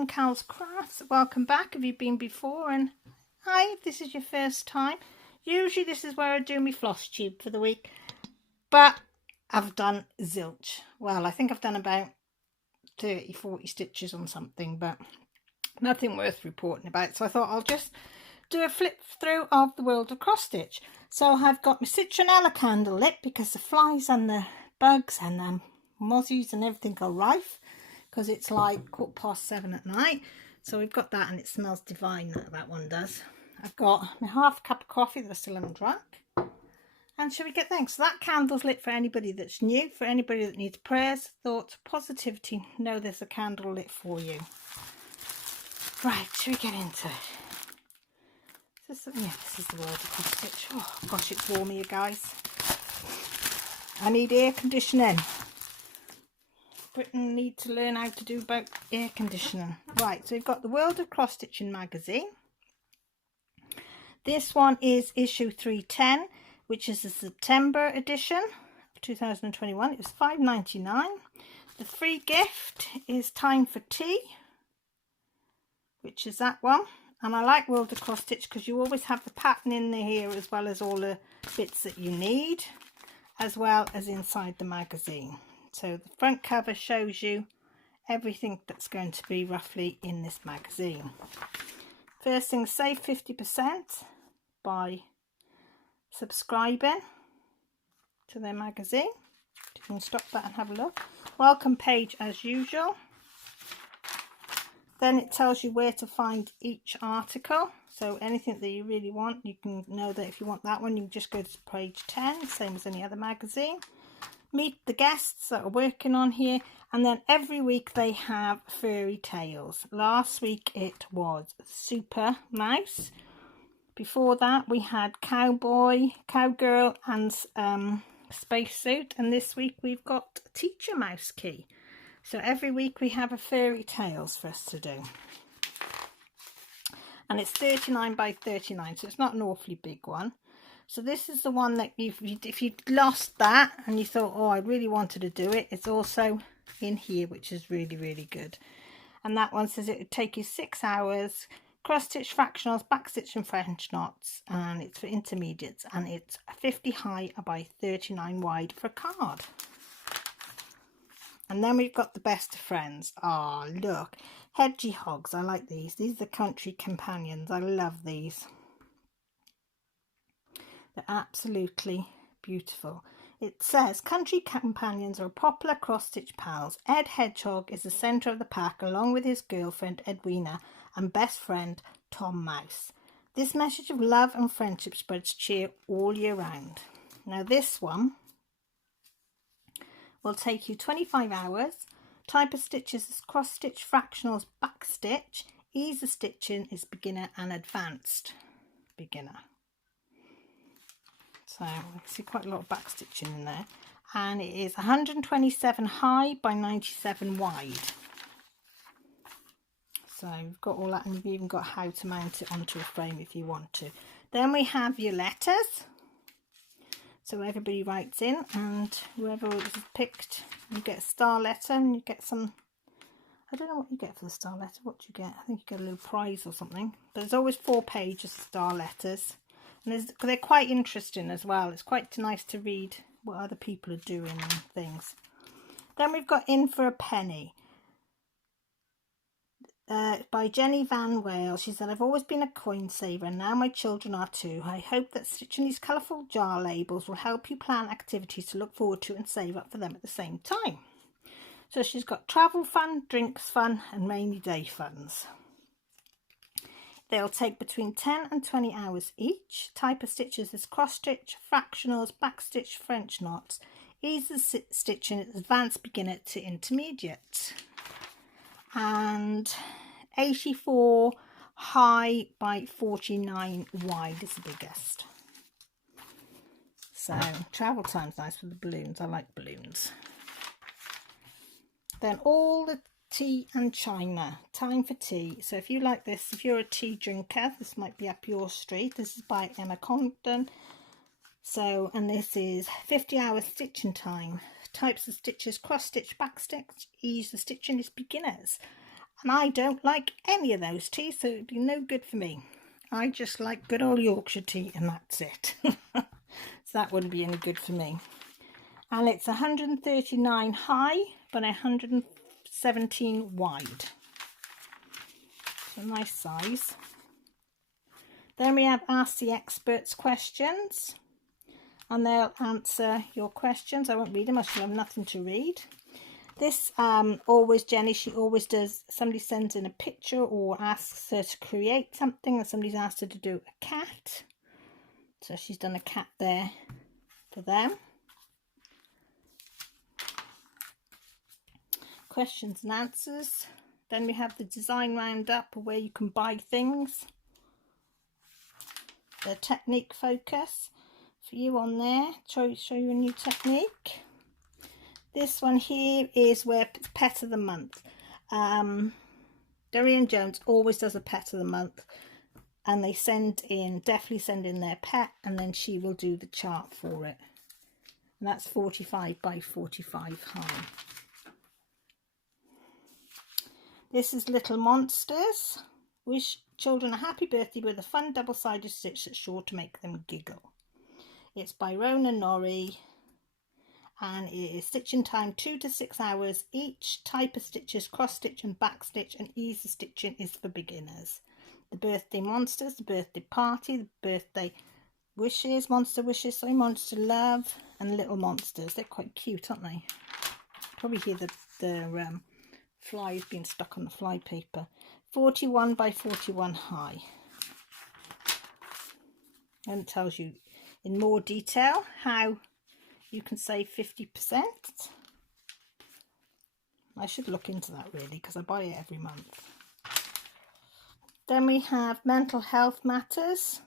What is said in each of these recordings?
from Cal's Crafts. Welcome back if you've been before, and hi if this is your first time. Usually this is where I do my floss tube for the week, but I've done zilch. Well, I think I've done about 30-40 stitches on something, but nothing worth reporting about, so I thought I'll just do a flip through of the world of cross stitch. So I've got my citronella candle lit because the flies and the bugs and the mozzies and everything are rife, because it's like 7:15 at night. So we've got that, and it smells divine, that one does. I've got my half cup of coffee that I still haven't drunk. And shall we get there? So that candle's lit for anybody that's new, for anybody that needs prayers, thoughts, positivity. Know there's a candle lit for you. Right, shall we get into it? This is the world of cross stitch. Oh gosh, it's warm here, guys. I need air conditioning. Britain need to learn how to do about air conditioning. Right, so we've got the World of Cross Stitching magazine. This one is issue 310, which is the September edition of 2021. It was $5.99. The free gift is Time for Tea, which is that one. And I like World of Cross Stitch because you always have the pattern in here, as well as all the bits that you need, as well as inside the magazine. So the front cover shows you everything that's going to be roughly in this magazine. First thing, save 50% by subscribing to their magazine. You can stop that and have a look. Welcome page as usual. Then it tells you where to find each article. So anything that you really want, you can know that if you want that one, you can just go to page 10, same as any other magazine. Meet the guests that are working on here, and then every week they have fairy tales. Last week it was Super Mouse. Before that we had Cowboy, Cowgirl and Spacesuit, and this week we've got Teacher Mouse Key. So every week we have a fairy tales for us to do. And it's 39 by 39, so it's not an awfully big one. So this is the one that if you lost that and you thought, oh, I really wanted to do it, it's also in here, which is really, really good. And that one says it would take you 6 hours, cross stitch fractionals, back stitch and French knots, and it's for intermediates, and it's 50 high by 39 wide for a card. And then we've got the best of friends. Oh, look, hedgehogs. I like these. These are the country companions. I love these. They're absolutely beautiful. It says country companions are popular cross-stitch pals. Ed Hedgehog is the centre of the pack, along with his girlfriend Edwina and best friend Tom Mouse. This message of love and friendship spreads cheer all year round. Now this one will take you 25 hours. Type of stitches is cross stitch, fractionals, back stitch. Ease of stitching is beginner and advanced beginner. So I see quite a lot of back stitching in there, and it is 127 high by 97 wide. So you've got all that, and you've even got how to mount it onto a frame if you want to. Then we have your letters. So everybody writes in, and whoever is picked, you get a star letter, and you get some, I don't know what you get for the star letter. What do you get? I think you get a little prize or something. But there's always 4 pages of star letters. And they're quite interesting as well. It's quite nice to read what other people are doing and things. Then we've got In for a Penny by Jenny Van Wale. She said, I've always been a coin saver, and now my children are too. I hope that stitching these colourful jar labels will help you plan activities to look forward to and save up for them at the same time. So she's got travel fun, drinks fun and rainy day funds. They'll take between 10 and 20 hours each. Type of stitches is cross stitch, fractionals, back stitch, French knots. Ease of stitching is advanced beginner to intermediate. And 84 high by 49 wide is the biggest. So travel time's nice with the balloons. I like balloons. Then all the tea and china. Time for tea. So if you like this, if you're a tea drinker, this might be up your street. This is by Emma Condon. So, and this is 50 hours stitching time. Types of stitches: cross stitch, back stitch. Ease the stitching is beginners. And I don't like any of those teas, so it'd be no good for me. I just like good old Yorkshire tea and that's it. So that wouldn't be any good for me. And it's 139 high by 117 wide. So nice size. Then we have Ask the Experts questions, and they'll answer your questions. I won't read them, I shall have nothing to read. This always, Jenny, she always does, somebody sends in a picture or asks her to create something, and somebody's asked her to do a cat. So she's done a cat there for them. Questions and answers. Then we have the design roundup where you can buy things. The technique focus for you on there, show you a new technique. This one here is where pet of the month. Dorian Jones always does a pet of the month, and they definitely send in their pet, and then she will do the chart for it. And that's 45 by 45 high. This is Little Monsters. Wish children a happy birthday with a fun double-sided stitch that's sure to make them giggle. It's by Rona Norrie, and it is stitching time 2 to 6 hours each. Type of stitches, cross stitch and back stitch, and ease of stitching is for beginners. The birthday monsters, the birthday party, the birthday wishes, monster love, and little monsters. They're quite cute, aren't they? Probably hear the flies being stuck on the fly paper. 41 by 41 high. And it tells you in more detail how you can save 50%. I should look into that really, because I buy it every month. Then we have Mental Health Matters.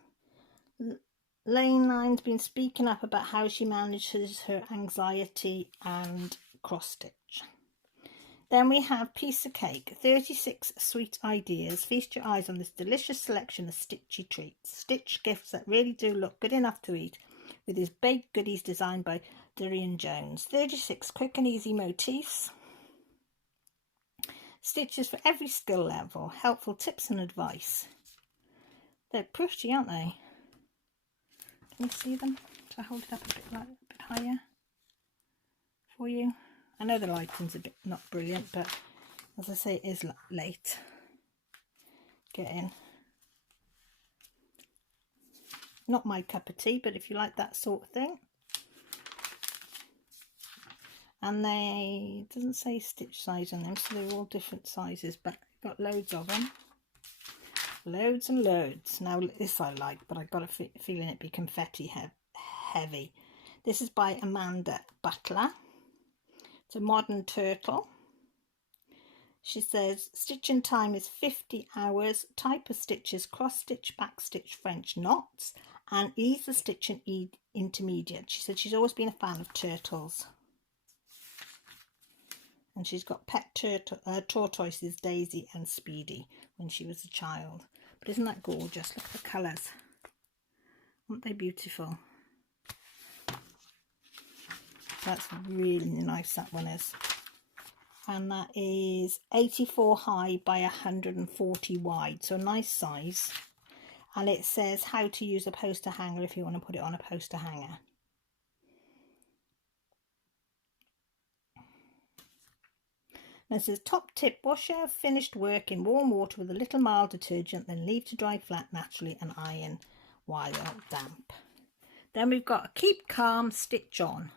Lane Line's been speaking up about how she manages her anxiety and cross stitch. Then we have Piece of Cake, 36 sweet ideas. Feast your eyes on this delicious selection of stitchy treats. Stitch gifts that really do look good enough to eat, with his baked goodies designed by Dorian Jones. 36 quick and easy motifs. Stitches for every skill level. Helpful tips and advice. They're pretty, aren't they? Can you see them? Shall I hold it up a bit higher for you? I know the lighting's a bit not brilliant, but as I say, it is late. Get in. Not my cup of tea, but if you like that sort of thing. And it doesn't say stitch size on them, so they're all different sizes, but I've got loads of them. Loads and loads. Now this I like, but I've got a feeling it'd be confetti heavy. This is by Amanda Butler. It's a modern turtle. She says stitching time is 50 hours. Type of stitches, cross stitch, back stitch, French knots, and ease of stitching intermediate. She said she's always been a fan of turtles. And she's got pet tortoises, Daisy and Speedy, when she was a child. But isn't that gorgeous? Look at the colours. Aren't they beautiful? That's really nice, that one is. And that is 84 high by 140 wide. So a nice size. And it says how to use a poster hanger if you want to put it on a poster hanger. And it says top tip, wash your finished work in warm water with a little mild detergent, then leave to dry flat naturally and iron while damp. Then we've got keep calm, stitch on.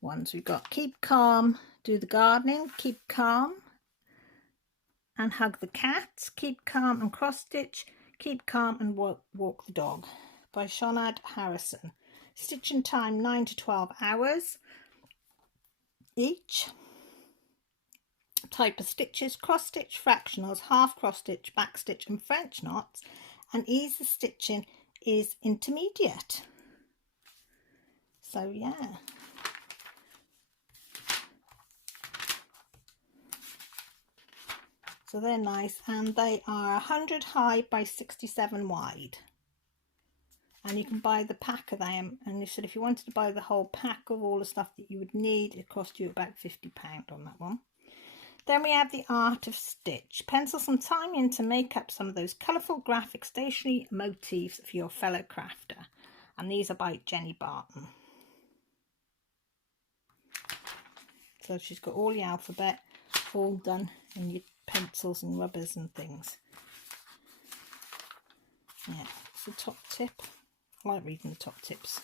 Ones we've got keep calm, do the gardening, keep calm and hug the cat, keep calm and cross stitch, keep calm and walk the dog, by Shonad Harrison. Stitching time 9 to 12 hours each. Type of stitches, cross stitch, fractionals, half cross stitch, back stitch and French knots, and ease of stitching is intermediate. So yeah. So they're nice, and they are 100 high by 67 wide. And you can buy the pack of them, and you said if you wanted to buy the whole pack of all the stuff that you would need, it cost you about £50 on that one. Then we have the art of stitch. Pencil some time in to make up some of those colourful graphic stationery motifs for your fellow crafter. And these are by Jenny Barton. So she's got all the alphabet all done in your pencils and rubbers and things. Yeah, it's the top tip. I like reading the top tips.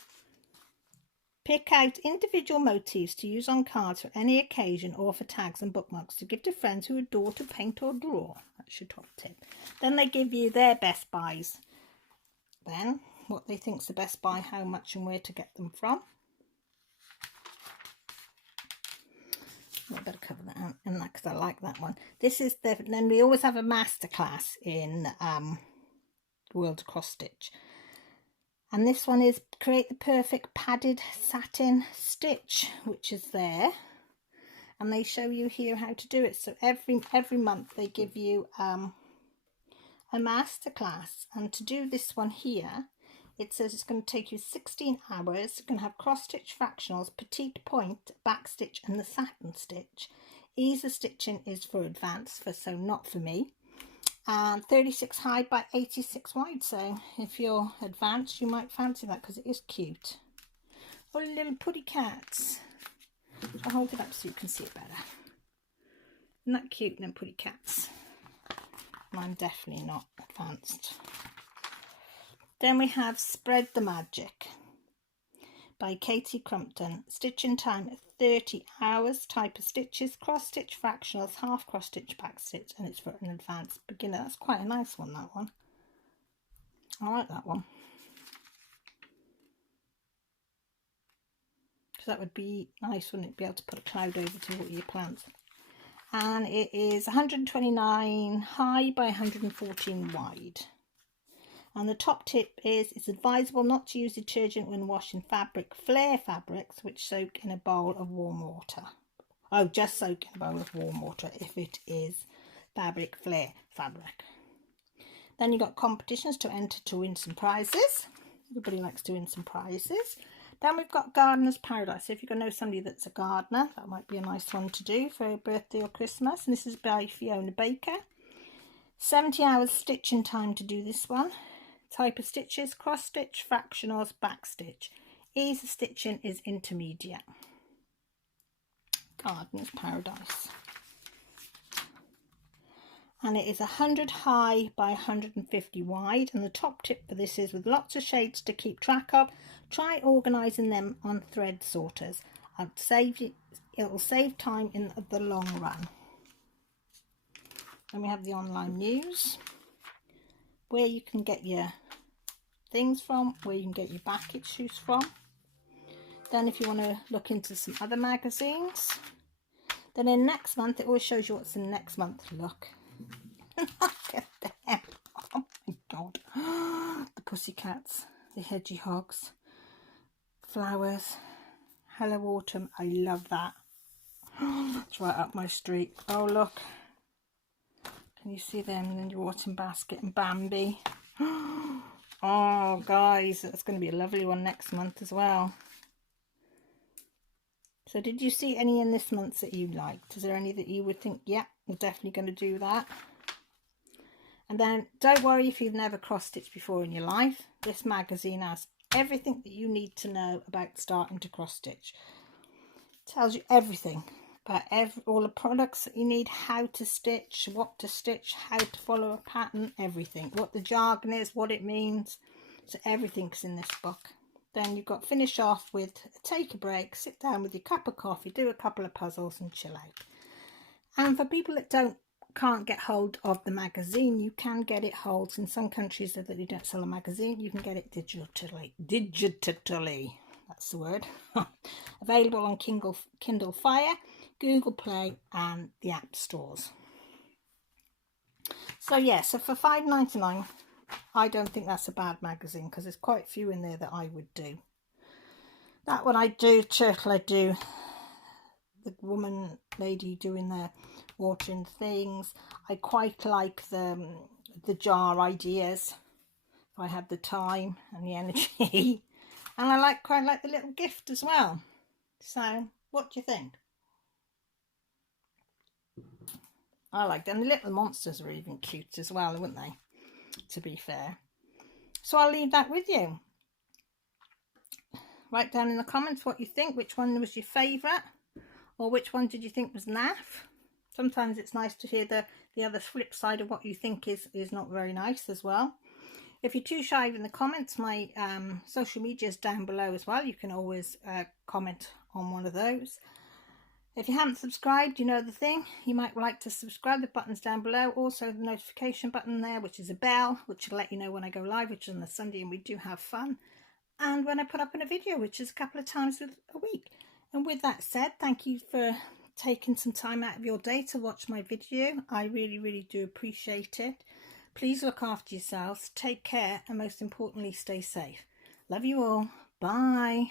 Pick out individual motifs to use on cards for any occasion or for tags and bookmarks to give to friends who adore to paint or draw. That's your top tip. Then they give you their best buys. Then what they think's the best buy, how much and where to get them from. I better cover that out in that because I like that one. This is the, then we always have a masterclass in World of Cross Stitch. And this one is create the perfect padded satin stitch, which is there. And they show you here how to do it. So every month they give you a masterclass. And to do this one here, it says it's going to take you 16 hours. You can have cross stitch fractionals, petite point, back stitch and the satin stitch. Ease of stitching is for advanced, so not for me. And 36 high by 86 wide. So if you're advanced, you might fancy that because it is cute. Oh, little putty cats. I'll hold it up so you can see it better. Isn't that cute, them putty cats? I'm definitely not advanced. Then we have Spread the Magic by Katie Crumpton. Stitching time 30 hours, type of stitches, cross stitch fractionals, half cross stitch, back stitch, and it's for an advanced beginner. That's quite a nice one, that one. I like that one. Because that would be nice, wouldn't it? Be able to put a cloud over to water your plants. And it is 129 high by 114 wide. And the top tip is it's advisable not to use detergent when washing fabric. Flare fabrics which soak in a bowl of warm water. Oh, just soak in a bowl of warm water if it is fabric flare fabric. Then you've got competitions to enter to win some prizes. Everybody likes to win some prizes. Then we've got Gardener's Paradise. So if you're going to know somebody that's a gardener, that might be a nice one to do for a birthday or Christmas. And this is by Fiona Baker. 70 hours stitching time to do this one. Type of stitches, cross stitch, fractionals, back stitch. Ease of stitching is intermediate. Gardener's Paradise. And it is 100 high by 150 wide. And the top tip for this is with lots of shades to keep track of, try organising them on thread sorters. It will save time in the long run. Then we have the online news, where you can get your things from, where you can get your back issues from. Then if you want to look into some other magazines, then in next month, it always shows you what's in next month. Look. Look at them. Oh my god. The pussycats, the hedgehogs, flowers, hello autumn. I love that. It's right up my street. Oh look. Can you see them in your autumn basket and Bambi? Oh guys, that's going to be a lovely one next month as well. So did you see any in this month that you liked? Is there any that you would think, yeah, we're definitely going to do that? And then don't worry if you've never cross-stitched before in your life. This magazine has everything that you need to know about starting to cross-stitch. Tells you everything about all the products that you need, how to stitch, what to stitch, how to follow a pattern, everything. What the jargon is, what it means. So everything's in this book. Then you've got finish off with take a break, sit down with your cup of coffee, do a couple of puzzles and chill out. And for people that can't get hold of the magazine, you can get it hold in some countries that you don't sell a magazine, you can get it digitally, that's the word. Available on Kindle Fire, Google Play and the app stores. So yeah, so for $5.99 I don't think that's a bad magazine, because there's quite a few in there that I would do. That one I do, Turtle I do, the woman lady doing the watering things. I quite like the jar ideas if I had the time and the energy. And I quite like the little gift as well. So what do you think? I like them. The little monsters are even cute as well, wouldn't they? To be fair. So I'll leave that with you. Write down in the comments what you think, which one was your favourite, or which one did you think was naff. Sometimes it's nice to hear the other flip side of what you think is not very nice as well. If you're too shy in the comments, my social media is down below as well. You can always comment on one of those. If you haven't subscribed, you know the thing. You might like to subscribe. The button's down below. Also the notification button there, which is a bell, which will let you know when I go live, which is on the Sunday, and we do have fun. And when I put up in a video, which is a couple of times a week. And with that said, thank you for taking some time out of your day to watch my video. I really, really do appreciate it. Please look after yourselves, take care, and most importantly, stay safe. Love you all. Bye.